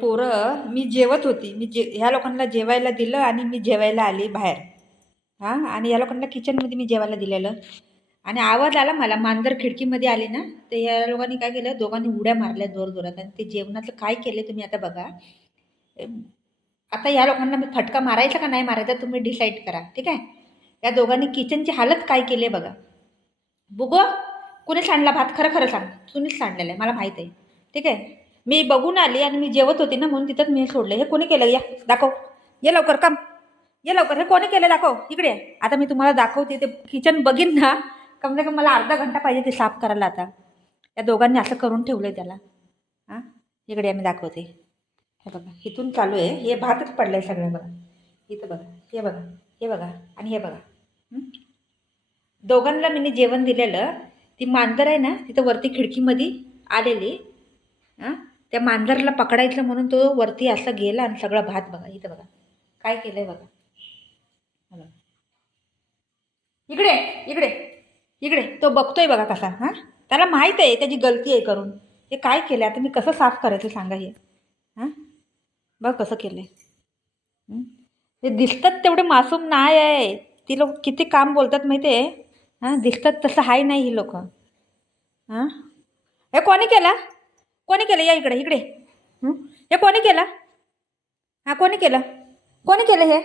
पोरं मी जेवत होती. मी जे ह्या लोकांना जेवायला दिलं आणि मी जेवायला आली बाहेर. हां? आणि या लोकांना किचनमध्ये मी जेवायला दिलेलं. आणि आवाज आला मला. मांजर खिडकीमध्ये आली ना तर या लोकांनी काय केलं? दोघांनी उड्या मारल्या जोरजोरात आणि ते जेवणातलं काय केलं तुम्ही आता बघा? आता या लोकांना मी फटका मारायचा का नाही मारायचा तुम्ही डिसाईड करा. ठीक आहे? या दोघांनी किचनची हालत काय केली आहे बघा. बुगो कुणी सांडला भात? खरं खरं सांग. तुम्हीच सांडलेलं आहे? मला माहीत आहे. ठीक आहे? मी बघून आली आणि मी जेवत होती ना म्हणून तिथंच मी सोडले. हे कोणी केलं? या दाखव. ये लवकर कम ये लवकर. हे कोणी केलं? दाखव. इकडे. आता मी तुम्हाला दाखवते. ते किचन बघीन ना. कम से कम मला अर्धा घंटा पाहिजे ते साफ करायला आता. या दोघांनी असं करून ठेवलं आहे त्याला. हां? इकडे आम्ही दाखवते. हे बघा. इथून चालू आहे. हे भातच पडलं आहे सगळं बघा. इथं बघा. हे बघा. हे बघा. आणि हे बघा. दोघांना मी जेवण दिलेलं. ती मांजर आहे ना तिथं वरती खिडकीमध्ये आलेली. हां? त्या मांजरला पकडायचं म्हणून तो वरती असं गेला आणि सगळा भात बघा इथं बघा. काय केलं आहे बघा इकडे इकडे इकडे. तो बघतोय बघा कसा हां? त्याला माहीत आहे त्याची गलती आहे करून. हे काय केलं आता मी कसं साफ करायचं सांगा हे? हां? बघ कसं केलं आहे ते दिसतात तेवढे मासूम नाही आहे. ती लोक किती काम बोलतात माहिती आहे हां? दिसतात तसं आहे नाही ही लोक. हां? हे कोणी केला? कोणी केलं? या इकडे इकडे. हे? कोणी केलं? हां कोणी केलं? कोणी केलं हे?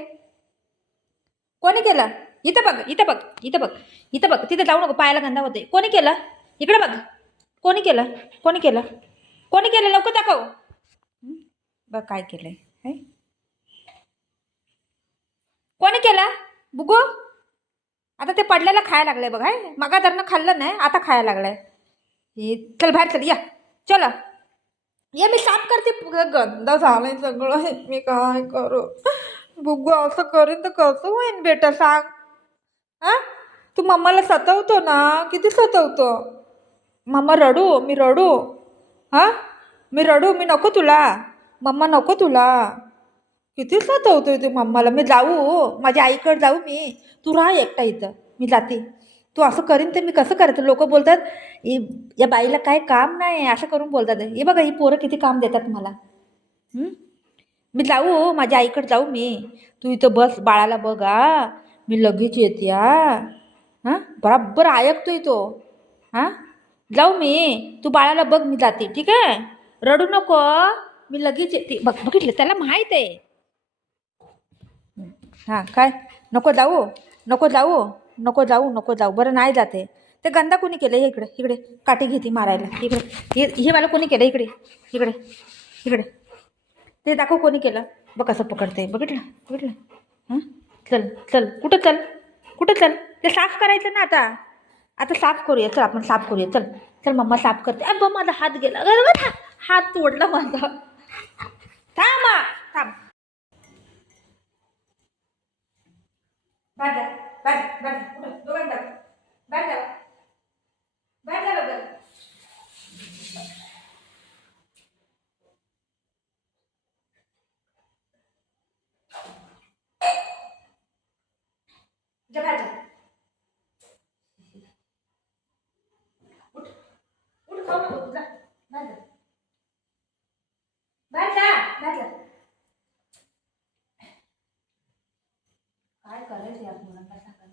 कोणी केलं? इथं बघ इथं बघ इथं बघ इथं बघ. तिथं जाऊ नको पायाला गंदा होते कोणी केलं? इकडे बघ. कोणी केलं? कोणी केलं? कोणी केलं? लवकर दाखव. बघ काय केलं आहे कोणी केलं? बुगो? आता ते पडलेलं खायला लागलंय बघ. आहे मगा धरणं खाल्लं नाही आता खायला लागलंय. हे चल बाहेर चल या. चला. ये मी साफ करते गंद झालंय सगळं. हे मी काय करू? बुगू असं करीन तर कसं होईन बेटा सांग. हा? तू मम्माला सतवतो ना? किती सतवतो? मम्मा रडू मी रडू. हा? मी रडू मी नको तुला. मम्मा नको तुला. किती सतवतोय तू मम्माला? मी जाऊ. माझ्या आईकडे जाऊ मी. तू राहा एकटा इथं. मी जाते. तू असं करीन तर मी कसं करायचं लोक बोलतात "इ- या बाईला काय काम नाही असं करून बोलतात. हे बघा ही पोरं किती काम देतात मला. मी जाऊ हो, माझ्या आईकडे जाऊ मी. तू इथं बस बाळाला बघा मी लगेच येते हा. हां? बराबर ऐकतोय तो. हां? जाऊ मी. तू बाळाला बघ मी जाते ठीक आहे? रडू नको. मी लगेच येते. बघ बघितलं त्याला माहीत आहे. हां काय? नको जाऊ नको जाऊ. नको जाऊ नको जाऊ. बरं नाही जाते. ते गंदा कोणी केलं हे इकडे इकडे. काठी घेते मारायला. इकडे. हे हे मला कोणी केलं इकडे? इकडे इकडे. ते दाखव कोणी केलं. बघ कसं पकडते बघितलं? बघितलं? हां? चल चल. कुठं चल? कुठं चल? ते साफ करायचं ना आता. आता साफ करूया. चल आपण साफ करूया. चल. चल मम्मा साफ करते. अरे माझा हात गेला. अरे हात तोडला माझा. थांब थांब बाहेर जा बाहेर बाहेर कुठं दोघांनी जा बाहेर जा बाहेर जा लवकर जा बाहेर जा उठ उठ खाऊ नको तू जा बाहेर जा बाहेर जा बाहेर जा काय करायचं यात मुलांना सांगा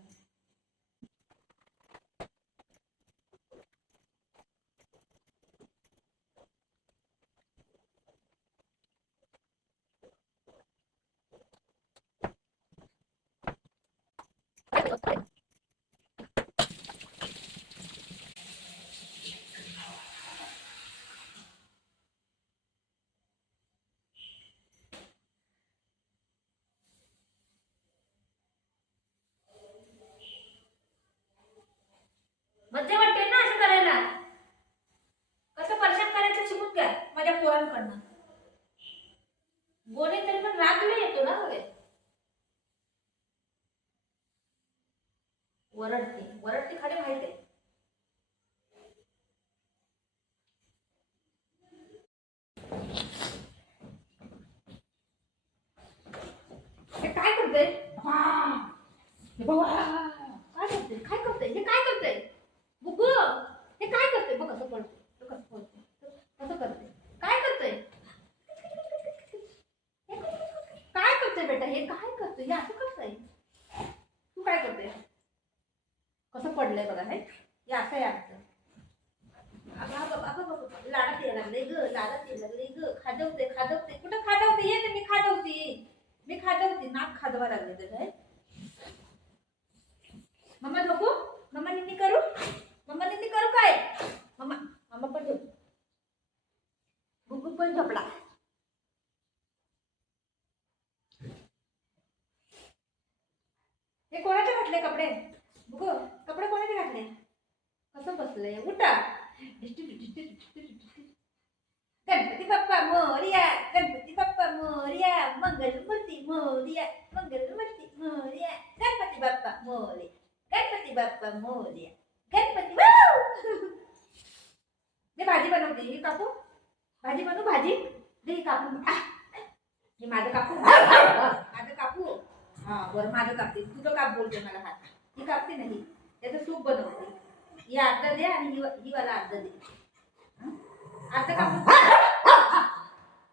मज्जा वाटते ना असं करायला कसं परेशान करायचं शिकून घ्या माझ्या पोरांकडनं बोले तरी पण राग नाही येतो ना मध्ये वरडते. वरडते खाली माहिती आहे हे काय करते हे. काय करते काय करते हे काय करते बुगू हे काय करते बघ कसं पडते कसं पळते कसं करते काय करते करतोय बेटा? हे काय करतोय? हे असं करतंय? तू काय करते कसं पडलंय बघा हे? हे असं आहे आमचं. अगं, अगं, अगं, अगं, अगं, लाडात यायला लागले ग लाडात यायला लागले ग. खादवते खादवते. कुठं खादवते? ये ते मी खादवते. मी खादवते. नाक खादवा लागले तर काय मम्मा नको मम्मा निन्नी करू? मम्मा निन्नी करू काय? मम्मा मम्मा पण झोप. बुगू पण झोपला. हे कोणाचे घातले कपडे? बुगू कपडे कोणाचे घातले कसं बसलंय. उठा. गणपती बाप्पा मोर्या गणपती बाप्पा मोर्या मंगलमूर्ती मोर्या मंगलमूर्ती मोर्या गणपती बाप्पा मोर्या गणपती बाप्पा मोर्या गणपती वाव! भाजी बनवते ही कापू भाजी बनवू भाजी. दे कापू हे माझं कापू माझं कापू हा बरं माझं कापते तुझं काप बोलते मला हात ती कापते नाही. त्याचं सूप बनवते. ही अर्ध दे आणि ही वाला अर्ध दे. हं? अर्ध कापू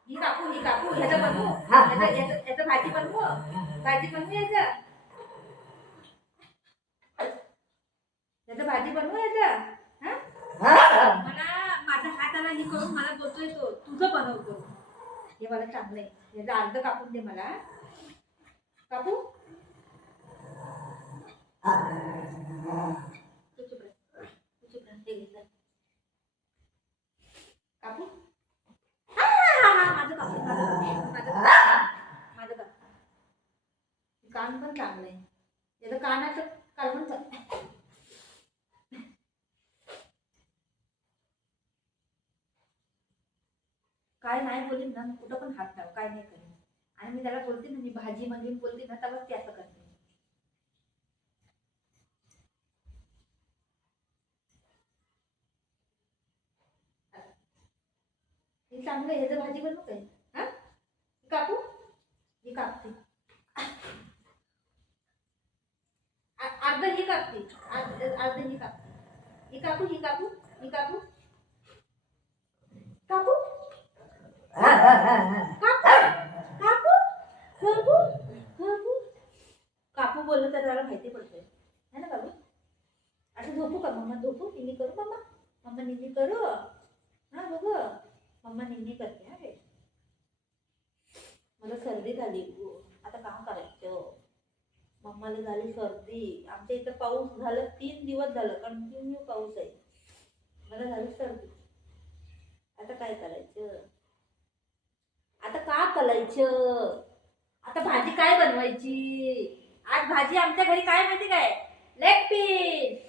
ही कापू ही कापू. ह्याचं बनवू. ह्याचं ह्याचं ह्याचं भाजी बनवू. भाजी बनवू याचं त्याचं भाजी बनवू याचं हं? मला माझा हात आला हे करून मला बोलतोय तो. तुझं बनवतो. हे मला चांगलं आहे याचं अर्ध कापून दे मला. कापू तू चुप रह. तू चुप रह. हे घे, चल. कापू हा, हा, हा, माझं कापू माझं कापू माझं कापू माझं कापू कान पण चांगलं आहे याचं कानाचं कालवण कर काय नाही बोलीन ना कुठं पण हात लाव काय नाही करेन आणि मी त्याला बोलते ना मी भाजी म्हणजे बोलते ना तेव्हाच ते असं करते. हे चांगलं ह्याच ह्याचं भाजी बनवू काय हा कापू? ही कापते. अर्ध ही कापते. अर्ध अर्ध ही कापते. ही कापू ही कापू ही कापू. कापू? कापू बोललं तर त्याला माहिती पडते है ना बाबू? आता झोपू का मम्मा? झोपू? निंदी करू मम्मा? मम्मा निंदी करू? हा बघू. मम्मा निंदी करते हा रे मला सर्दी झाली आता काम करायचं. मम्माला झाली सर्दी. आमच्या इथं पाऊस झालं तीन दिवस झालं. कंटिन्यू पाऊस आहे. मला झाली सर्दी. आता काय करायचं? कलायचं आता भाजी काय बनवायची? आज भाजी आमच्या घरी काय माहिती काय? Leg piece